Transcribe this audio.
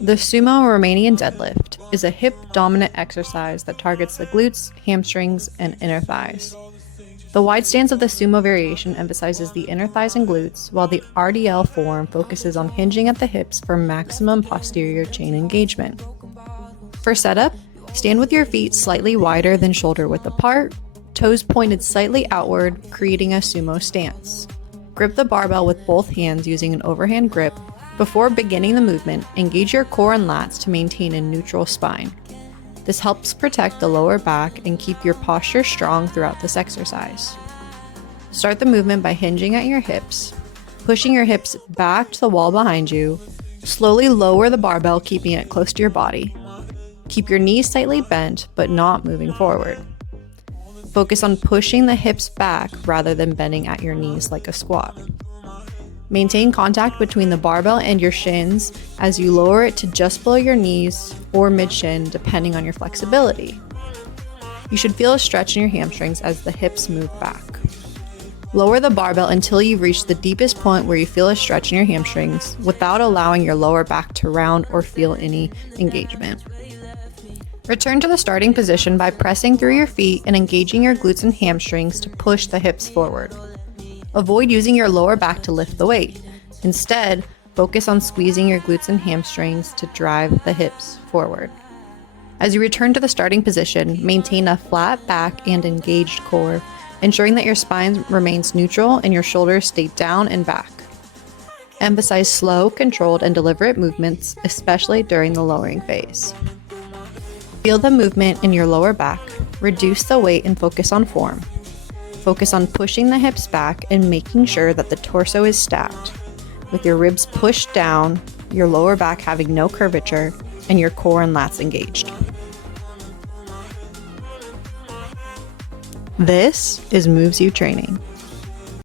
The Sumo Romanian Deadlift is a hip-dominant exercise that targets the glutes, hamstrings, and inner thighs. The wide stance of the sumo variation emphasizes the inner thighs and glutes, while the RDL form focuses on hinging at the hips for maximum posterior chain engagement. For setup, stand with your feet slightly wider than shoulder width apart, toes pointed slightly outward, creating a sumo stance. Grip the barbell with both hands using an overhand grip. Before beginning the movement, engage your core and lats to maintain a neutral spine. This helps protect the lower back and keep your posture strong throughout this exercise. Start the movement by hinging at your hips, pushing your hips back to the wall behind you. Slowly lower the barbell, keeping it close to your body. Keep your knees slightly bent, but not moving forward. Focus on pushing the hips back rather than bending at your knees like a squat. Maintain contact between the barbell and your shins as you lower it to just below your knees or mid-shin, depending on your flexibility. You should feel a stretch in your hamstrings as the hips move back. Lower the barbell until you reach the deepest point where you feel a stretch in your hamstrings without allowing your lower back to round or feel any engagement. Return to the starting position by pressing through your feet and engaging your glutes and hamstrings to push the hips forward. Avoid using your lower back to lift the weight. Instead, focus on squeezing your glutes and hamstrings to drive the hips forward. As you return to the starting position, maintain a flat back and engaged core, ensuring that your spine remains neutral and your shoulders stay down and back. Emphasize slow, controlled, and deliberate movements, especially during the lowering phase. Feel the movement in your lower back, reduce the weight, and focus on form. Focus on pushing the hips back and making sure that the torso is stacked, with your ribs pushed down, your lower back having no curvature, and your core and lats engaged. This is Moves You Training.